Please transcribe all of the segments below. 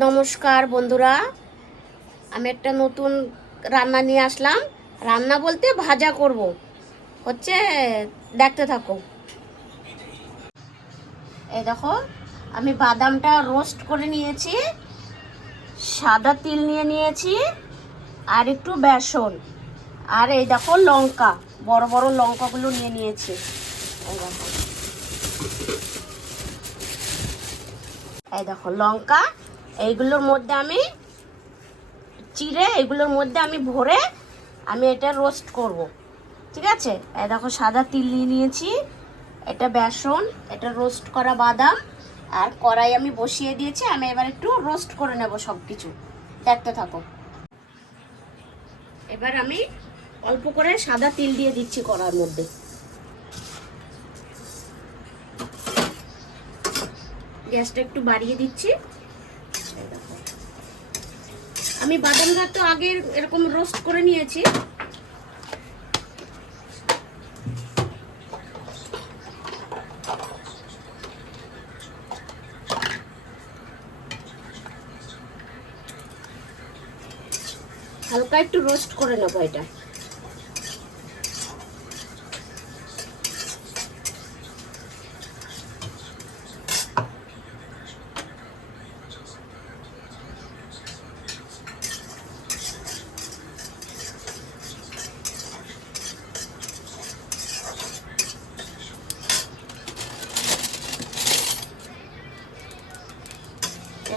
নমস্কার বন্ধুরা, আমি একটা নতুন রান্না নিয়ে আসলাম। রান্না বলতে ভাজা করব, হচ্ছে দেখতে থাকো। এই দেখো, আমি বাদামটা রোস্ট করে নিয়েছি, সাদা তিল নিয়ে নিয়েছি, আর একটু বেসন, আর এই দেখো লঙ্কা, বড় বড় লঙ্কাগুলো নিয়ে নিয়েছি। এই দেখো, এই দেখো লঙ্কা, এইগুলোর মধ্যে আমি চিড়ে, এগুলোর মধ্যে আমি ভরে আমি এটা রোস্ট করব। ঠিক আছে, এই দেখো সাদা তিল নিয়ে নিয়েছি, এটা বেসন, এটা রোস্ট করা বাদাম, আর কড়াই আমি বসিয়ে দিয়েছি। আমি এবার একটু রোস্ট করে নেব সব কিছু, দেখতে থাকো। এবার আমি অল্প করে সাদা তিল দিয়ে দিচ্ছি কড়ার মধ্যে। গ্যাসটা একটু বাড়িয়ে দিচ্ছি। এই দেখো, আমি বাদামটা তো আগে এরকম রোস্ট করে নিয়েছি। হালকা একটু রোস্ট করে নেবো এটা।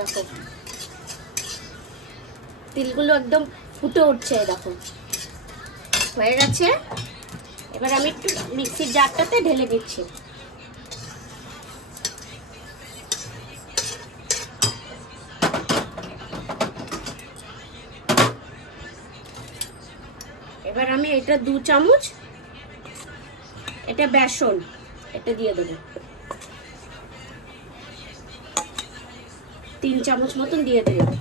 দেখো তিলগুলো একদম ফুটে উঠছে, দেখো হয়ে গেছে। এবার আমি একটু মিক্সির জারটাতে ঢেলে দিচ্ছি। এবার আমি এটা 2 চামচ, এটা বেসন, এটা দিয়ে দেবো। 3 চামচ মতন দিয়ে দিলাম।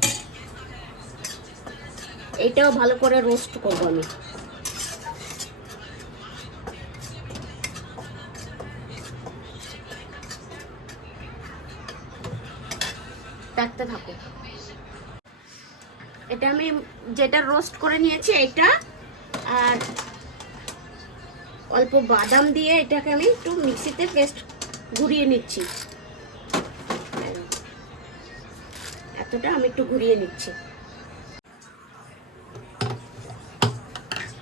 এটাও ভালো করে রোস্ট করবো আমি। দেখতে থাকো। এটা আমি যেটা রোস্ট করে নিয়েছি এটা, আর অল্প বাদাম দিয়ে এটাকে আমি একটু মিক্সিতে পেস্ট ঘুরিয়ে নিচ্ছি। এতটা আমি একটু ঘুরিয়ে নিচ্ছি।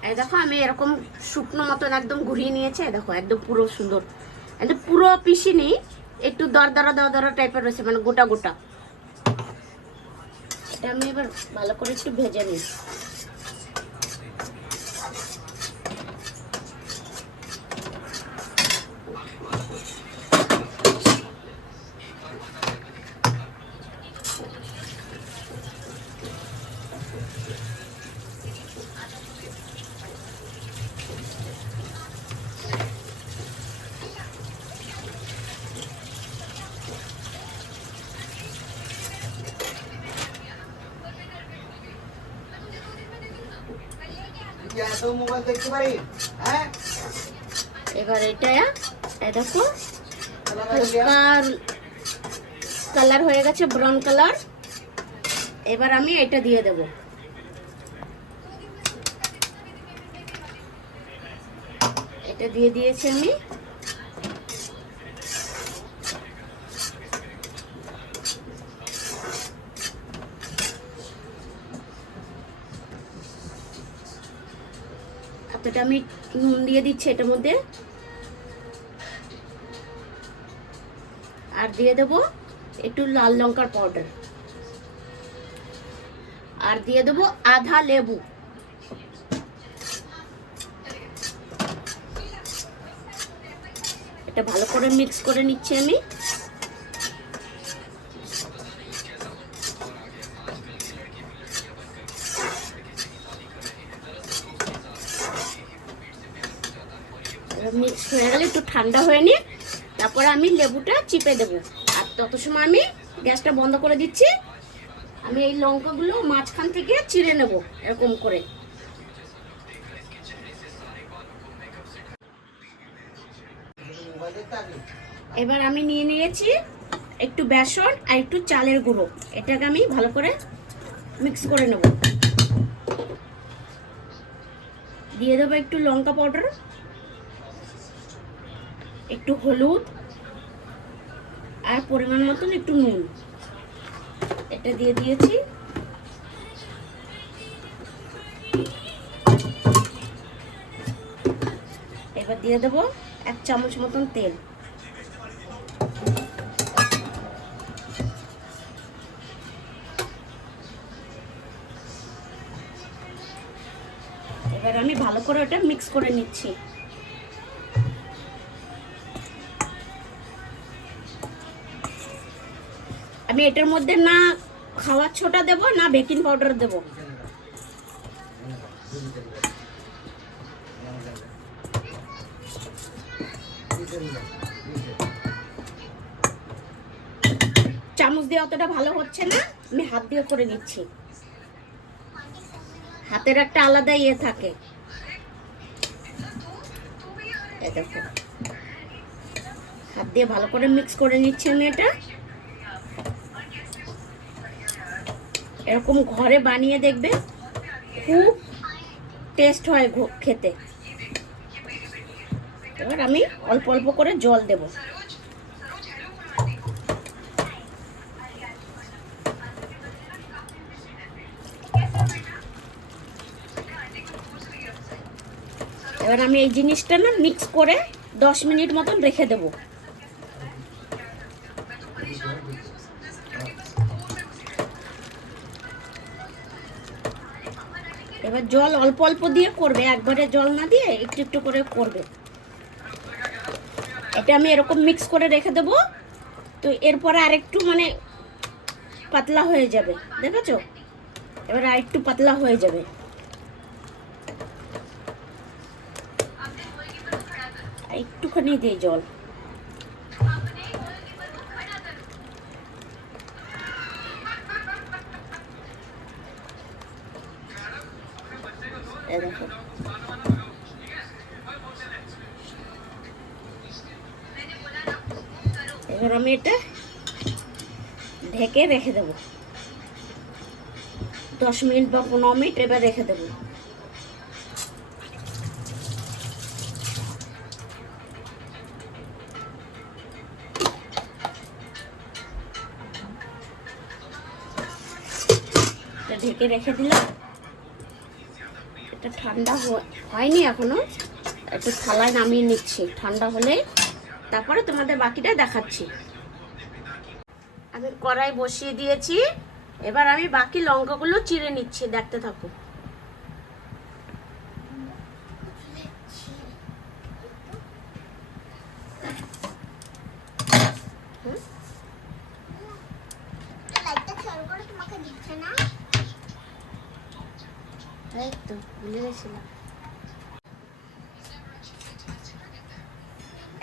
এই দেখো আমি এরকম শুকনো মতন একদম ঘুরিয়ে নিয়েছি। দেখো একদম পুরো সুন্দর, একদম পুরো পিসিনি, একটু দরদরা দরদরা টাইপের রয়েছে, মানে গোটা গোটা। এটা আমি এবার ভালো করে একটু ভেজে নিই। এবার এটা দেখো কালার হয়ে গেছে, ব্রাউন কালার। এবার আমি এটা দিয়ে দেব। এটা দিয়ে দিয়েছি আমি। এতটা আমি নুন দিয়ে দিচ্ছি এটার মধ্যে, আর দিয়ে দেব একটু লাল লঙ্কার পাউডার, আর দিয়ে দেব আধা লেবু। এটা ভালো করে মিক্স করে নিচ্ছি আমি। মিক্স হয়ে গেলে একটু ঠান্ডা হয়ে নিয়ে তারপরে আমি লেবুটা চিপে দেবো। আর তত সময় আমি গ্যাসটা বন্ধ করে দিচ্ছি। আমি এই লঙ্কাগুলো মাঝখান থেকে চিড়ে নেব এরকম করে। এবার আমি নিয়ে নিয়েছি একটু বেসন আর একটু চালের গুঁড়ো, এটাকে আমি ভালো করে মিক্স করে নেব। দিয়ে দেবো একটু লঙ্কা পাউডার, একটু হলুদ আর পরিমাণ মতন একটু নুন, এটা দিয়ে দিয়েছি। এবার দিয়ে দেবো 1 চামচ মতন তেল। এবার আমি ভালো করে ওটা মিক্স করে নিচ্ছি। আমি এটার মধ্যে না খাওয়ার ছোটা দেব না বেকিং পাউডার দেব। চামচ দিয়ে অতটা ভালো হচ্ছে না, আমি হাত দিয়ে করে নিচ্ছি। হাতের একটা আলাদা ইয়ে থাকে। এই দেখো, হাত দিয়ে ভালো করে মিক্স করে নিচ্ছি আমি এটা। এরকম ঘরে বানিয়ে দেখবে, খুব টেস্ট হয় খেতে। এবার আমি অল্প অল্প করে জল দেব। এবার আমি এই জিনিসটা না মিক্স করে 10 মিনিট মতন রেখে দেব। এবার জল অল্প অল্প দিয়ে করবে, একবারে জল না দিয়ে একটু একটু করে করবে। এটা আমি এরকম মিক্স করে রেখে দেব। তো এরপরে আরেকটু মানে পাতলা হয়ে যাবে, দেখেছো? এবার আরেকটু পাতলা হয়ে যাবে। একটুখানি দিয়ে জল। দেখো, এবার আমি এটা ঢেকে রেখে দেব 10 মিনিট বা 15 মিনিট। এবার রেখে দেব। এটা ঢেকে রেখে দিলাম। এটা ঠান্ডা হয়নি এখনো, একটু থালায় নামিয়ে নিচ্ছি। ঠান্ডা হলে তারপরে তোমাদের বাকিটা দেখাচ্ছি। আমি কড়াই বসিয়ে দিয়েছি। এবার আমি বাকি লঙ্কাগুলো চিড়ে নিচ্ছি, দেখতে থাকো।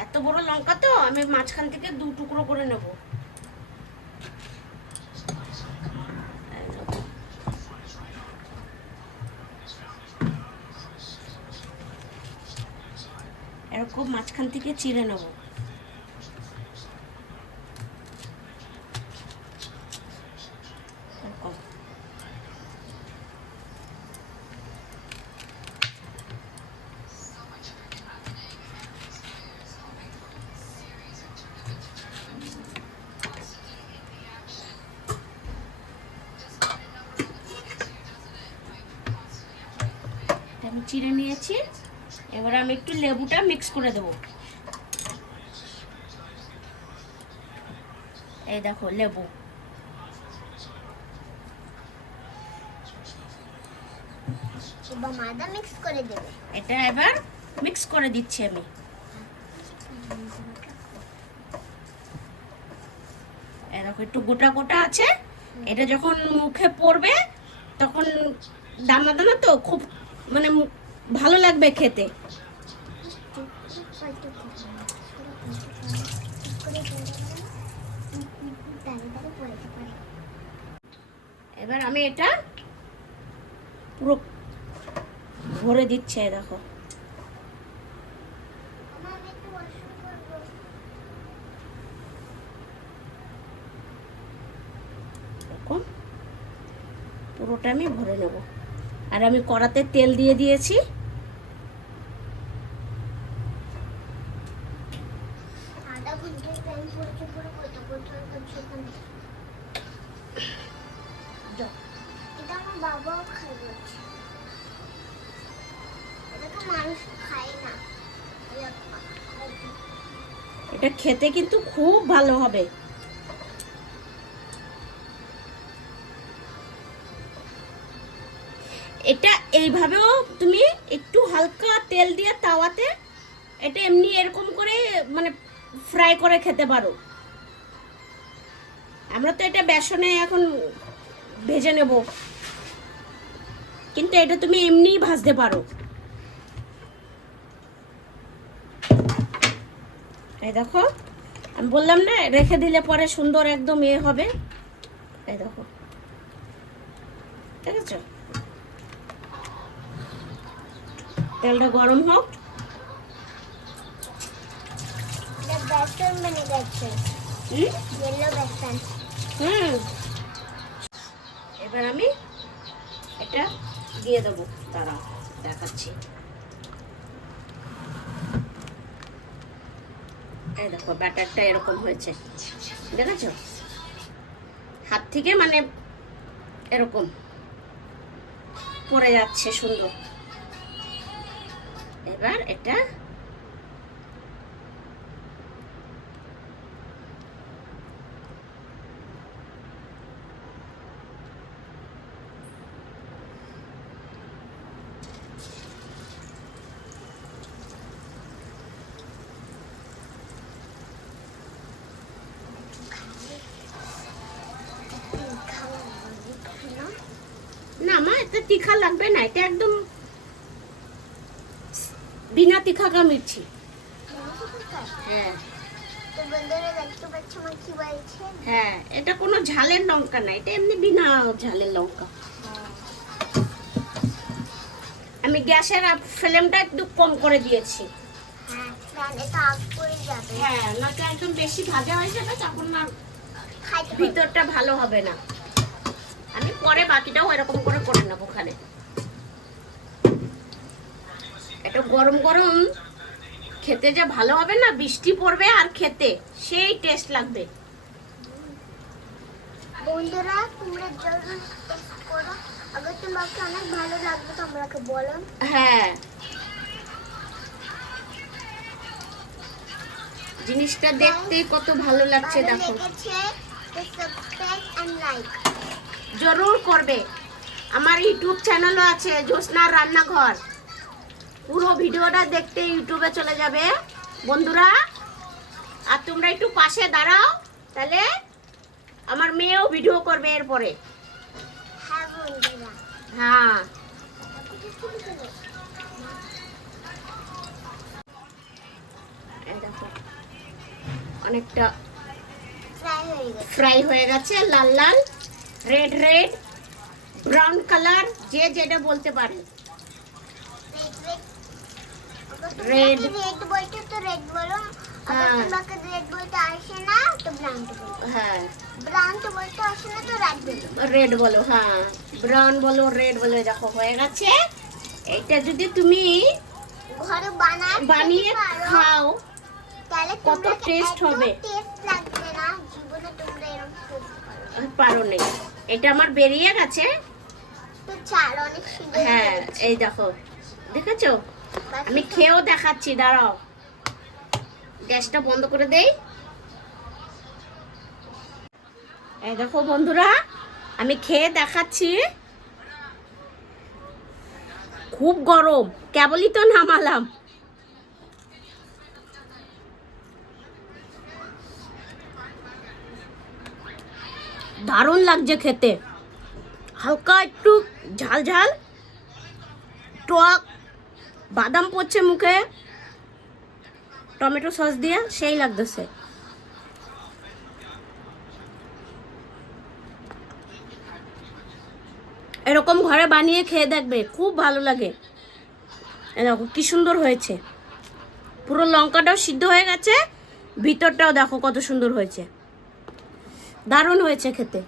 এত বড় লঙ্কা তো আমি মাঝখান থেকে 2 টুকরো করে নেব। এরকম মাঝখান থেকে চিড়ে নেব। আমি চিড়ে নিয়েছি। এবার আমি একটু লেবুটা মিক্স করে দেব। এই দেখো লেবু। মিক্স করে দেবে। এটা এবার মিক্স করে দিচ্ছি আমি। এই দেখো একটু গোটা গোটা আছে। এটা যখন মুখে পড়বে তখন দানা দানা তো খুব মানে ভালো লাগবে খেতে। এবার আমি এটা পুরো ভরে দিচ্ছে, দেখো। এরকম পুরোটা আমি ভরে নেব। আর আমি কড়াতে তেল দিয়ে দিয়েছি। এটা খেতে কিন্তু খুব ভালো হবে। এটা এইভাবেও তুমি একটু হালকা তেল দিয়ে তাওয়াতে এটা এমনি এরকম করে মানে ফ্রাই করে খেতে পারো। আমরা তো এটা বেসনে এখন ভেজে নেব, কিন্তু এটা তুমি এমনিই ভাজতে পারো। এই দেখো, আমি বললাম না রেখে দিলে পরে সুন্দর একদম হবে। এই দেখো, ঠিক আছে? তেলটা গরম হোক। এবার আমি এটা দিয়ে দেবো, তারা দেখাচ্ছি। এই দেখো ব্যাটারটা এরকম হয়েছে, দেখেছো? হাত থেকে মানে এরকম পড়ে যাচ্ছে সুন্দর। এবার এটা না মা, এটা তীখা লাগবে না, এটা একদম বিনা তীখা কা মির্চি। হ্যাঁ হ্যাঁ, এটা কোনো ঝালের লঙ্কা না, এটা এমনি বিনা ঝালের লঙ্কা। আমি গ্যাসের ফ্লেমটা একটু কম করে দিয়েছি। হ্যাঁ, নয়তো একদম বেশি ভাজা হয়ে যাবে, তখন না ভিতরটা ভালো হবে না। আমি পরে বাকিটাও এরকম করে করে নেবো। ওখানে এটা গরম গরম খেতে যা ভালো হবে না, বৃষ্টি পড়বে আর খেতে সেই টেস্ট লাগবে। বন্ধুরা তোমরা জরুর টেস্ট করো, अगर তোমাকে অনেক ভালো লাগবে তো আমাকে বলো। হ্যাঁ, জিনিসটা দেখতেই কত ভালো লাগছে দেখো। সাবস্ক্রাইব এন্ড লাইক জরুর করবে। আমার ইউটিউব চ্যানেলও আছে, জ্যোৎস্নার রান্নাঘর। পুরো ভিডিওটা দেখতে ইউটিউবে চলে যাবে বন্ধুরা। আর তোমরা একটু পাশে দাঁড়াও, তাহলে আমার মেয়েও ভিডিও করবে এরপরে। হ্যাঁ বন্ধুরা, হ্যাঁ এই দেখো অনেকটা ফ্রাই হয়ে গেছে, লাল লাল, রেড রেড, ব্রাউন কালার, যে যেটা বলতে পারে। রেড বলতে তো রেড বলো, अगर তোমাকে রেড বলতে আসে না তো ব্রাউন বলো। হ্যাঁ, ব্রাউন তো বলতে আসে না তো রেড বলো। রেড বলো, হ্যাঁ ব্রাউন বলো, রেড বলো। দেখো হয়ে গেছে। এইটা যদি তুমি ঘরে বানিয়ে খাও তাহলে কত টেস্ট হবে। টেস্ট লাগবে না, জীবনে তোমরা এরকম টেস্ট পারো নেই। এটা আমার বেরিয়ে গেছে তো চাল অনেক সুন্দর। হ্যাঁ এই দেখো, দেখেছো? আমি খেয়েও দেখাচ্ছি, দাঁড়াও গ্যাসটা বন্ধ করে দেই। এই দেখো বন্ধুরা, আমি খেয়ে দেখাচ্ছি। খুব গরম, কেবলই তো নামালাম। দারুণ লাগছে খেতে, হালকা একটু ঝাল ঝাল, টক বাদাম পড়ছে মুখে টমেটো সস দিয়ে, সেই লাগতেছে। এরকম ঘরে বানিয়ে খেয়ে দেখবে, খুব ভালো লাগে। দেখো কি সুন্দর হয়েছে, পুরো লঙ্কাটাও সিদ্ধ হয়ে গেছে, ভিতরটাও দেখো কত সুন্দর হয়েছে, দারুণ হয়েছে খেতে।